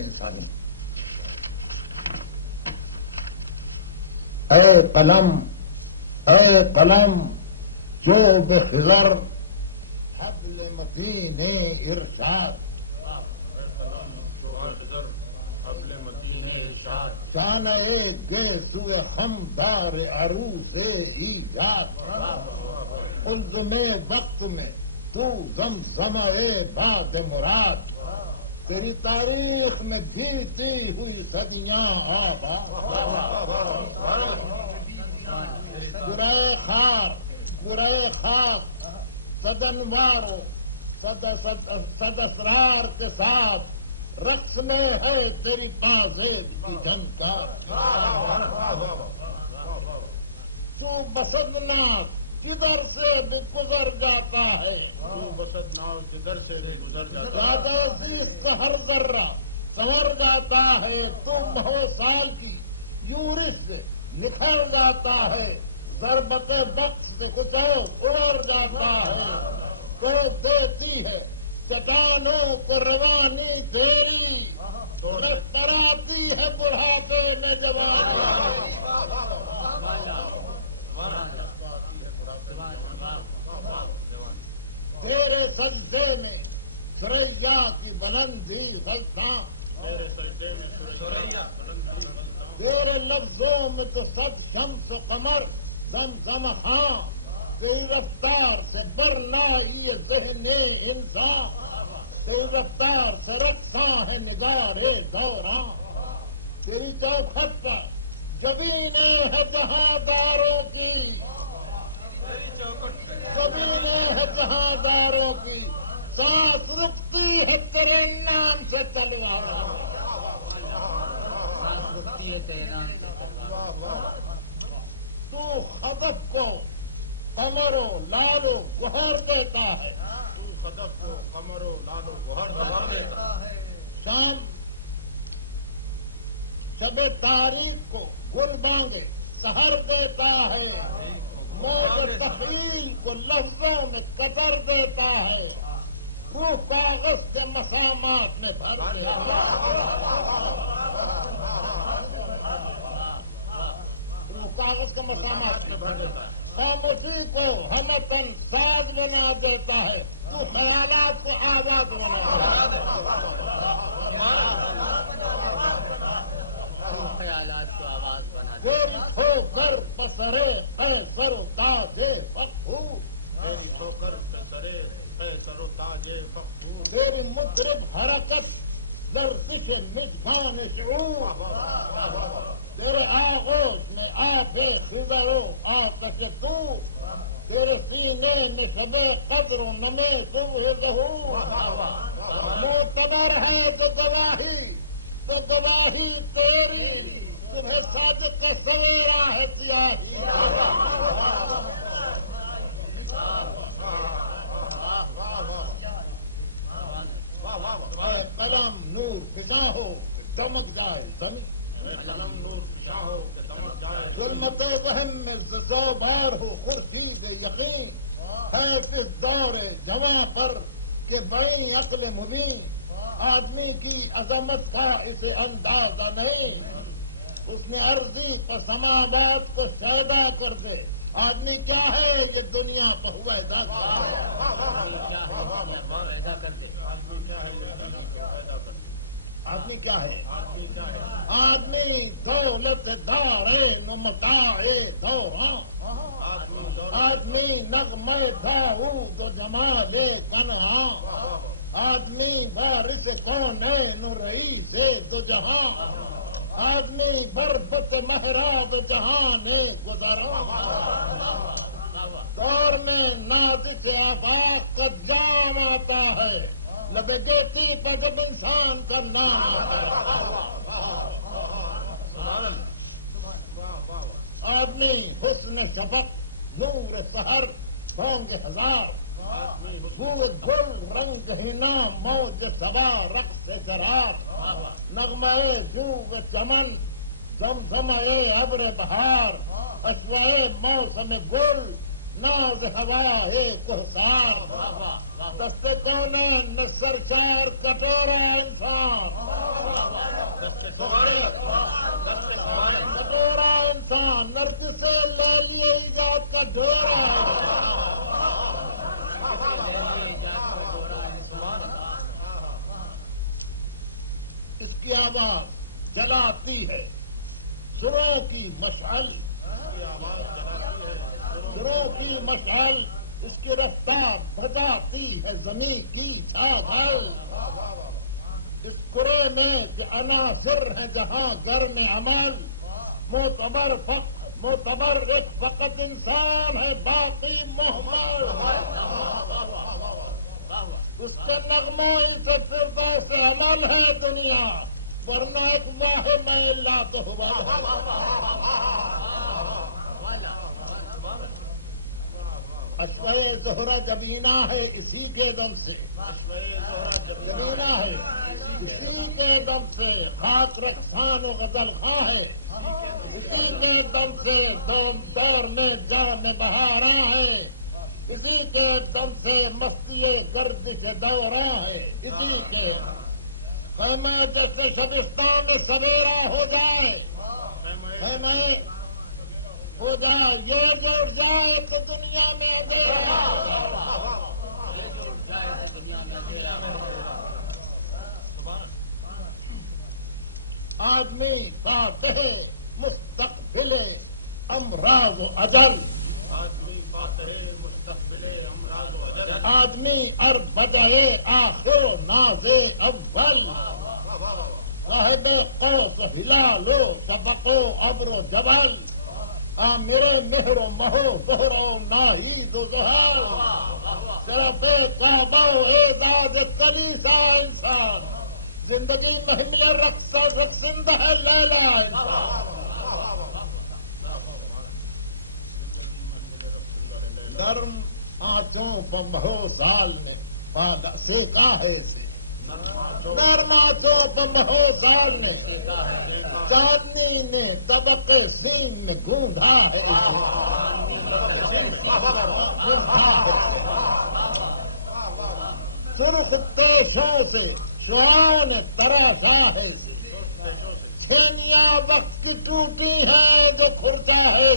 انسانی اے قلم جو بخضر حبل متین ارشاد شانہ گے سوئے ہمدار عروس ایجاد الزم وقت میں تو زمزمہ باد مراد تیری تاریخ میں بیتی ہوئی صدیاں آباد برائے خاک صد انوارو صد اسرار کے ساتھ رقص میں ہے تیری پازیب کی جھنکار تو بسدناک کدھر سے بھی گزر جاتا ہے کدھر سے بھی گزر جاتا زیادہ عزیز کا ہر ذرہ سنور جاتا ہے تم ہو سال کی یورش سے نکھر جاتا ہے ضربت وقت سے کچھ اڑ جاتا ہے تو دیتی ہے چٹانوں کو روانی تیری کراتی ہے بڑھاپے میں جوانی تیرے سجدے میں سریا کی بلندی غلطاں تیرے لفظوں میں تو سب شمس و قمر دم خاں تیری رفتار سے برنا یہ ذہن انسان تیری رفتار سے رقصاں ہے نگار دوراں تیری چوکھٹ پر زمینیں ہے جہانداروں کی زمینیں ہے جہانداروں کی سانس رکتی ہے تیرے نام سے تلوار تو خدف کو قمرو لالو گہر دیتا ہے خدف کو قمرو لالو گہر دیتا ہے شام شب تاریخ کو گل بانگے سہر دیتا ہے موت تحریر کو لفظوں میں قطر دیتا ہے روح کاغذ کے مسامات میں بھر دیتا ہے روح کاغذ کے مسامات میں بھر دیتا ہے خاموشی کو ہمتن ساز بنا دیتا ہے تو خیالات کو آزاد بنا دیتا ہے خیالات کو آواز بنا تیری ٹھوکر پسرے قیصر و تاجے فخور تیری ٹھوکر پسرے قیصر و تاجے فخور تیری مطرب حرکت گردش نجبان شعور تیرے آغوش میں آبے خضر و آتش طور تیرے سینے میں شب قدر و نمے صبح ظہور معتبر ہے تو گواہی تیری تمہیں صادق کا سویرا ہے سیاہی قلم نور فضا ہو چمک جائے زمین قلم نور کیا ہو کہ سمجھ جائے ظلمت ذہن میں سو بار ہو خورشید یقین ہے اس دور جواں پر کہ بڑی عقل مبین آدمی کی عظمت کا اسے اندازہ نہیں اس نے عرضی پر سماوات کو شیدا کر دے آدمی کیا ہے یہ دنیا کو ہوا آدمی کیا ہے آدمی دولت دارے ممتاعے دوراں آدمی نغمے داؤد و جمال کنعان آدمی وارث کونین و رئیس دو جہاں آدمی بربت محراب جہان گزراں دور میں نازش آفاق کا جام آتا ہے لبے گیتی پر جب انسان کا نام آتا ہے آدمی حسن شفق نور سحر ہوں ہزار گل رنگ ہینا موج سوا رقص شرار نغمہ جوگ چمن زمزمہ ابر بہار اشوائے موسم گل ناز ہوا ہے کوہتار دست کونین سرشار کٹورا انسان کا ڈورا ہے۔ اس کی آواز جلاتی ہے سروں کی مشعل، سروں کی مشعل، اس کی رفتار بجاتی ہے زمین کی چھاول۔ اس کرے میں کہ عناصر ہیں جہاں گرم عمل، معتبر ایک فقط انسان ہے باقی محمل۔ اس کے نغموں سے فردوس سے عمل ہے دنیا، ورنہ ایک واحد میں اللہ تو ہوا۔ اشوہ زہرہ جبینہ ہے اسی کے دم سے، جبینہ ہے اسی کے دم سے، خاک رقصان و غزل خواں ہے اسی کے دم سے، دور میں جام بہاراں ہے اسی کے دم سے، مستی گردش دوراں ہے اسی کے۔ خیمہ جیسے شبستان میں سویرا ہو جائے، خیمہ ہو جائے، یہ جڑ جائے تو دنیا میں اندھیرا۔ آدمی فاتح مستقبل امراض و اجل، آدمی بجائے آخر ناز اول، صاحب قوس ہلال و شفق و ابر و جبل، میرے مہر و مہو زہر و ناہید و زہر، صرف کعبہ و اعداد کلیسا انسان، زندگی محمل رقصندہ ہے لیلا انسان۔ نرم آنچوں پر مہو سال نے سیکا ہے اسے، نرم آنچوں پر مہو سال نے چاندنی نے طبق سین میں گوندا ہے سرخ پیشوں سے شعاؤں نے تراشا ہے، چھینیاں وقت کی ٹوٹی ہیں جو کھرچا ہے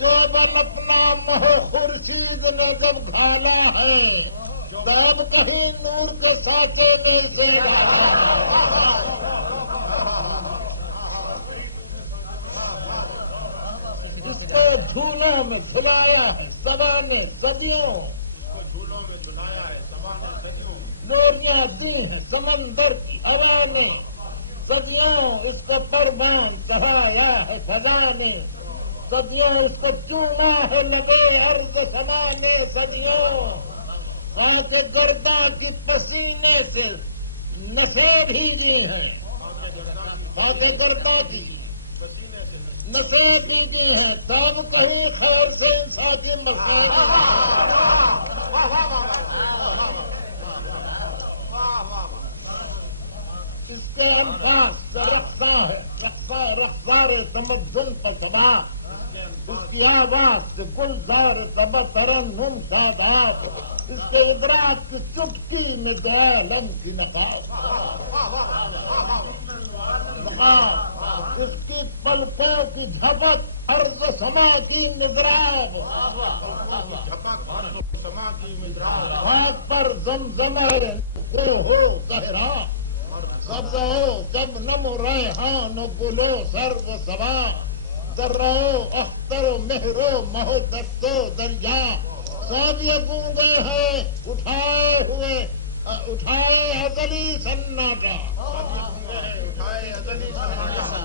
جب اپنا مہ خورشید نے جب گھالا ہے، تب کہیں نور کے سانچے میں سے جس کو دھولوں میں دھلایا ہے سبا نے صدیوں، لوریاں دی ہیں سمندر کی ہوا نے صدیوں، اس کو قربان کہایا ہے خدا نے صدیوں، اس کو چوما ہے لگے عرض سما نے صدیوں، خاک گرداں کی پسینے سے نسیں بھی دی ہیں، خاک گرداں کی نسیں بھی دی ہیں، تب کہیں خیر سے انسان کی مسیح۔ اس کے الفاظ کا رفتار تمدن پر سبا، اس کی آواز سے گلزار تب ترنم شاداب، اس کے ادراک کی چٹکی میں دعالم کی نقاب، اس کی پلکوں کی جھپت عرض سما کی مضراب، ہاتھ پر زمزمہ ہو زہرا، سبز ہو جب نمو ریحان و گلو سر و سبا، ذرو اختر و مہرو مہو دست و دریا، سب یہ گونگے ہیں اٹھائے ازلی سناٹا،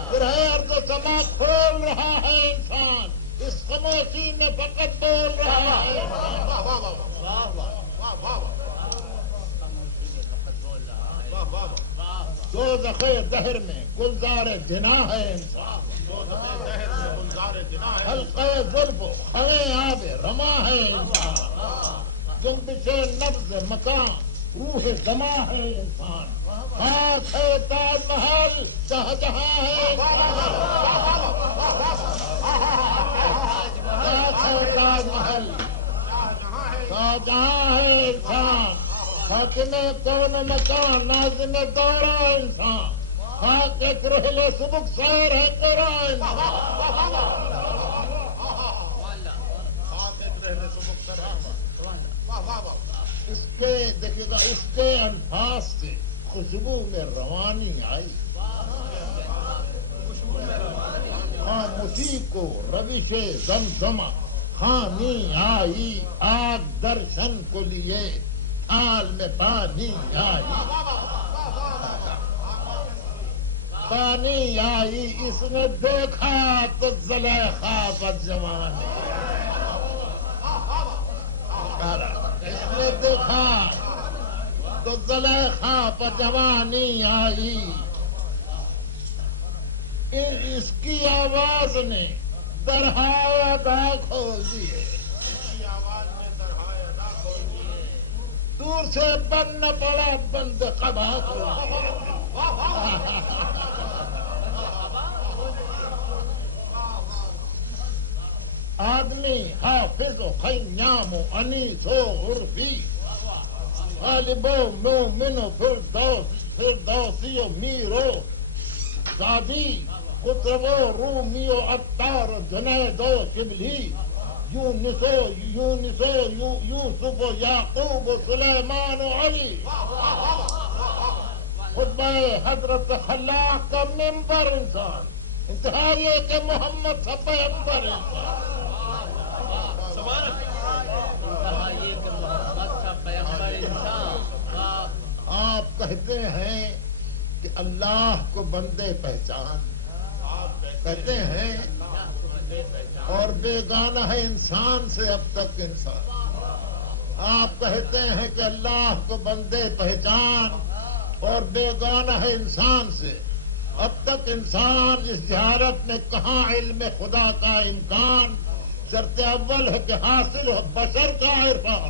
پھر ہے ارض و سما کھول رہا ہے انسان، اس خاموشی میں فقط بول رہا ہے۔ دوزخ دہر میں گلزار جنا ہے انسان، حلقہ زلف و خوے آب رما ہے انسان، جنبش نبض مکان روح زما ہے انسان، خاک ہے تاج محل جہاں جہاں ہے خاک ہے تاج محل جہاں ہے انسان، حاکم کون مکان ناظم دورہ انسان، خاک ایک رحل سبک سیر ہے قرآن انسان۔ اس کے دیکھیے گا، اس کے الفاظ سے خوشبو میں روانی آئی، خاموشی کو روش زمزمہ خانی آئی، آگ درشن کو لیے تھال میں پانی آئی، پانی آئی، اس نے دیکھا تو زلیخا بدجوان اس نے دیکھا تو زلیخا پر جوانی آئی، اس کی آواز نے درہائے ادا کھول دیے، دور سے بننا پڑا بند قبا کھول دیے۔ آدمی حافظ و خیام و انیس و عرفی، غالب و مومن و فردوسی و میر و زادی، قطب و رومی و عطار و جنید و شبلی، یونس و یوسف و یعقوب و سلیمان و علی، خطبہ حضرت خلاق کا ممبر انسان، انتہا یہ کہ محمد سب پیغمبر انسان، آپ کہتے ہیں کہ اللہ کو بندے پہچان کہتے ہیں، اور بیگانہ ہے انسان سے اب تک انسان۔ آپ کہتے ہیں کہ اللہ کو بندے پہچان اور بیگانہ ہے انسان سے، اب تک انسان اس جہالت میں کہاں علم خدا کا امکان، شرط اول ہے کہ حاصل ہو بشر کا عرفان،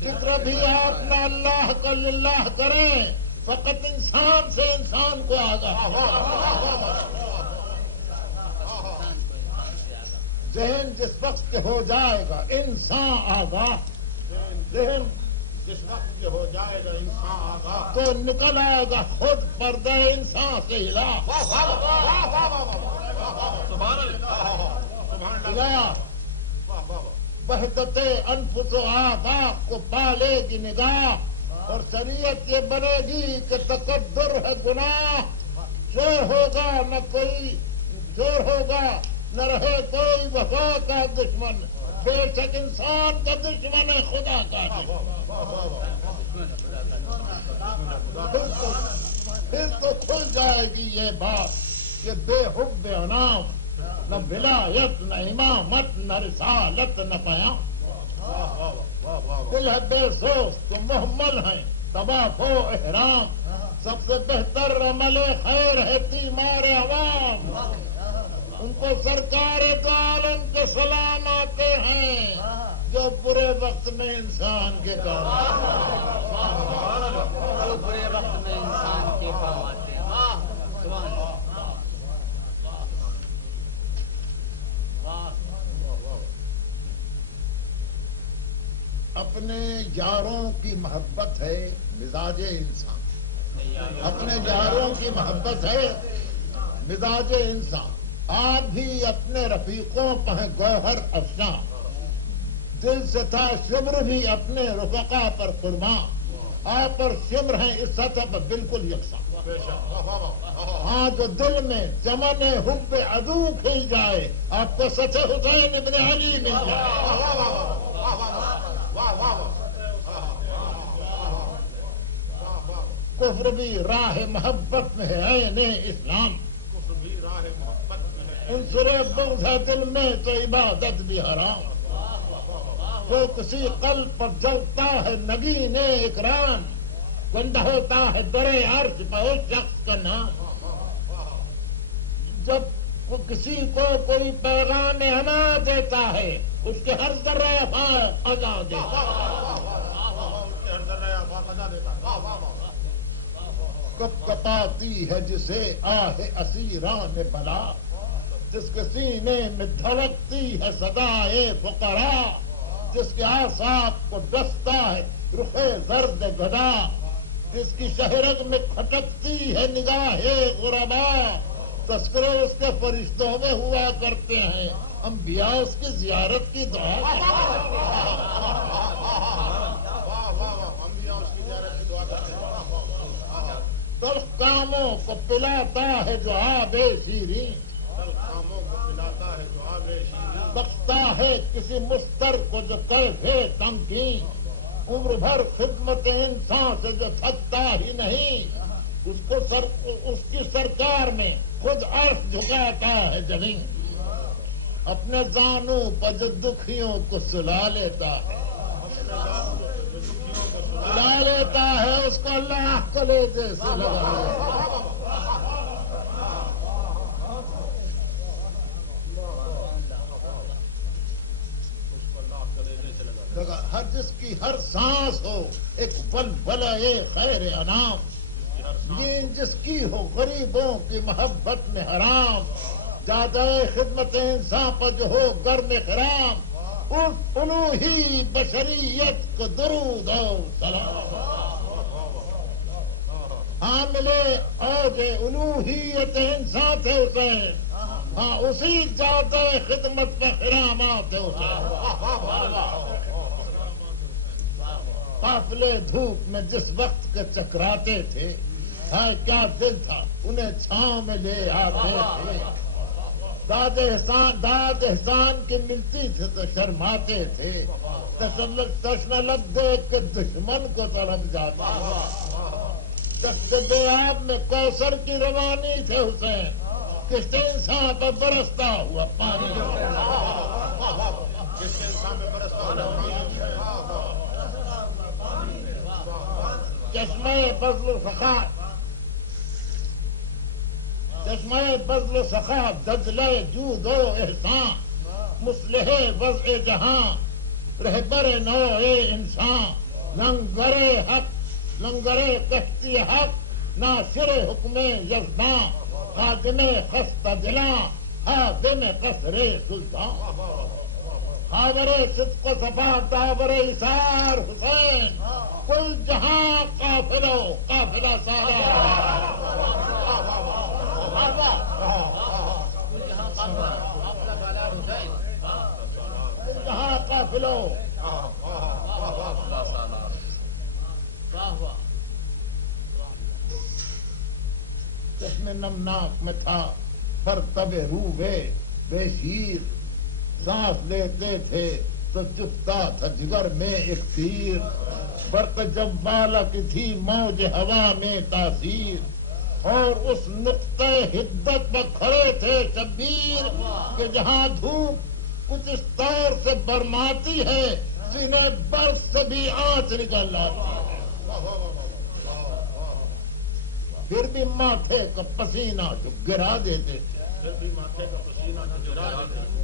جتنا بھی آپ نہ اللہ کو للہ کریں، فقط انسان سے انسان کو آگاہ، ذہن جس وقت کے ہو جائے گا انسان آگاہ، ذہن جس وقت کے ہو جائے گا انسان آگاہ تو نکل آئے گا خود پردے انسان سے ہلا، ہلا وحدت انفس و آفاق کو پالے گی نگاہ، اور شریعت یہ بنے گی کہ تکبر ہے گناہ، چور ہوگا نہ کوئی چور ہوگا، نہ رہے کوئی وفا کا دشمن، بے شک انسان کا دشمن ہے خدا کا پھر تو کھل جائے گی یہ بات کہ بے حب انام، نہ ولایت نہ امامت نہ رسالت نہ پیام، دل ہے بے سوز تو محمل ہیں طواف و احرام، سب سے بہتر عمل خیر ہے تیمار عوام، ان کو سرکار دو عالم کے سلام آتے ہیں جو برے وقت میں انسان کے کام جو برے وقت میں انسان کے کام آتے ہیں۔ اپنے یاروں کی محبت ہے مزاج انسان، اپنے یاروں کی محبت ہے مزاج انسان، آپ بھی اپنے رفیقوں پہ ہیں گوہر افشاں، دل سے تھا شمر بھی اپنے رفقا پر قربان، آپ اور شمر ہیں اس سطح پر بالکل یکساں، ہاں جو دل میں چمن حب عدو کھل جائے آپ کو سچ حسین ابن علی مل جائے، کفر بھی راہ محبت میں ہے عین اسلام، انصر بغض ہے دل میں تو عبادت بھی حرام، وہ کسی قلب پر جلتا ہے نگین اکرام، گندا ہوتا ہے درے عرش پر اس شخص کا نام، جب وہ کسی کو کوئی پیغام انا دیتا ہے اس کے ہر ذرہ فضا دیتا کب کپاتی ہے جسے آہ اسیران بلا، جس کے سینے میں دھڑکتی ہے صدائے فقراء، جس کے اعصاب کو ڈستا ہے رخ زرد گدا، جس کی شہرگ میں کھٹکتی ہے نگاہ غربا، تذکرے اس کے فرشتوں میں ہوا کرتے ہیں، انبیاء اس کی زیارت کی دعا کرتے ہیں، تلخ کاموں کو پلاتا ہے جو آب شیریں، بخشتا ہے کسی مستر کو جو کیفے تمکین، عمر بھر خدمت انسان سے جو تھکتا ہی نہیں، اس کی سرکار میں خود عرش جھکاتا ہے جنین، اپنے زانوں پر جو دکھیوں کو سلا لیتا ہے، سلا لیتا ہے اس کو اللہ کلیجے سے لگا لیتا ہے۔ ہر جس کی ہر سانس ہو ایک بلبلہ خیر انام، جس کی ہو غریبوں کی محبت میں حرام، زیادہ خدمت انسان پر جو ہو گرم خرام، اس الوہی بشریت کو درود و سلام، حامل اوج الوہیت انسان تھے حسین، ہاں اسی زیادہ خدمت پر خرامات تھے حسین۔ قافلے دھوپ میں جس وقت کے چکراتے تھے، ہائے کیا دل تھا انہیں چھاؤں میں لے آتے تھے، داد احسان کی ملتی تھی تو شرماتے تھے، تشنہ لب دیکھ کے دشمن کو طلب جاتے، کشت آب میں کوثر کی روانی تھے حسین، کس انسان پر برستا ہوا پانی، چشمہ بذل و سخا دجلہ جود و احسان، مصلح وضع جہاں رہبر نوع انسان، لنگر کشتی حق ناصر حکم یزداں، خادم خستہ دلاں حاکم قصر سلطان، خاور صدق و صفا داور ایثار حسین، کل جہاں قافلہ سالار، جہاں قافلو چشم نمناک میں تھا پرتب روبے بے شیر، سانس لیتے تھے تو چپتا تھا جگر میں ایک تیر، برق جب والا کی تھی موج ہوا میں تاثیر، اور اس نقطۂ حدت پر کھڑے تھے شبیر، کہ جہاں دھوپ کچھ اس طور سے برماتی ہے سینے برف سے بھی آنچ نکل آتی ہے، پھر بھی ماتھے کا پسینہ جو گرا دیتے تھے،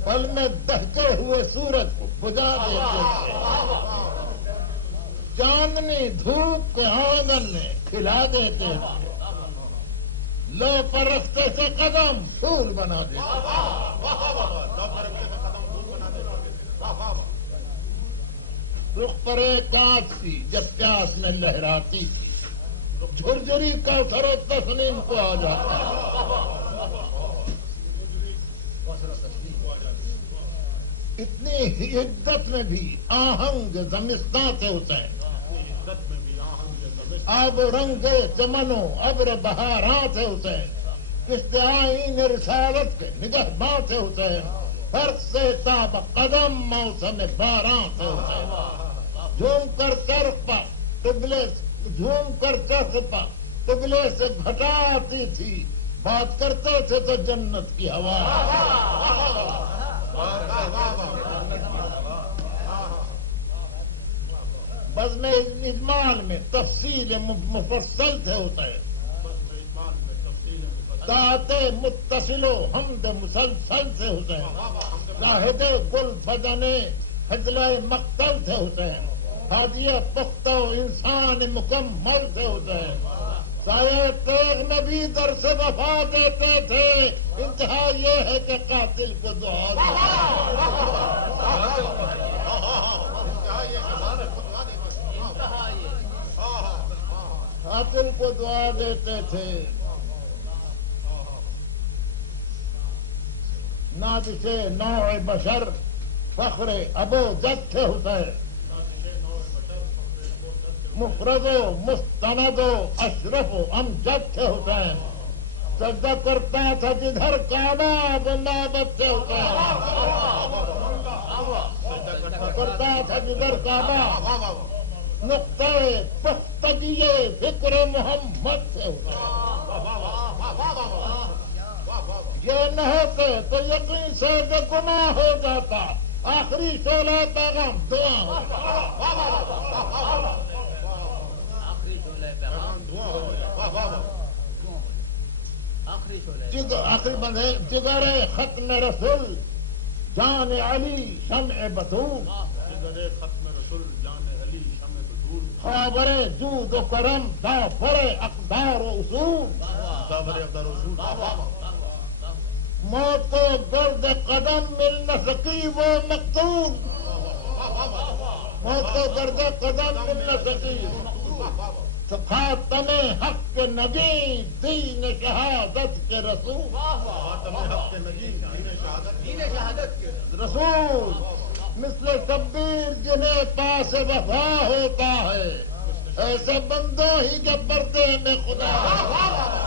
پل میں دہکے ہوئے سورج کو بجھا دیتے تھے، چاندنی دھوپ کے آنگن میں کھلا دیتے تھے، لو پر رستے سے قدم پھول بنا دیتے رخ پر ایک کانچ سی جب پیاس میں لہراتی تھی، جھرجھری کوثر و تسنیم کو آ جاتا ہے، اتنی عدت میں بھی آہنگ زمستاں تھے حسین، آب و رنگ چمنوں ابر بہاراں تھے حسین، کشت آئین رسالت کے نگہباں تھے حسین، فرق سے تاب قدم موسم باراں تھے حسین، جھوم کر چرخ پر قبلے سے گھٹاتی تھی، بات کرتے تھے تو جنت کی ہوا، بزم اجمال میں تفصیل مفصل تھے ہوتے، طاعت متصل و حمد مسلسل تھے حسین، شاہد گل بدن حجلہ مقتل تھے حسین، حاجی پختہ و انسان مکمل تھے حسین، سایہ تیغ میں بھی درس وفا دیتے تھے، انتہا یہ ہے کہ قاتل کو دعا قاتل کو دعا دیتے تھے، نادش نوع بشر فخر ابو جد تھے حسین مفرد و مستند و اشرف و امجد تھے حسین سجدہ کرتا تھا جدھر کعبہ بندابت تھے حسین کرتا تھا جدھر کعبہ نقطہ پختگی فکر محمد سے حسین یہ نہ ہوتے تو یقین سے جو گناہ ہو جاتا آخری شعلہ پیغام دعا ہو آخری شعلہ پیغام آخری بند ہے جگر ختم رسول جان علی شمع بطول ختم رسول جان علی شمع بطول خابر جود و کرم دافر اقدار و اصول موت کو گرد قدم مل نہ سکی وہ مقتول موت کو گرد قدم مل نہ سکی تو خاتم حق کے نبی دین شہادت کے رسول رسول مثل شبیر جنہیں پاس وفا ہوتا ہے ایسے بندوں ہی کے پردے میں خدا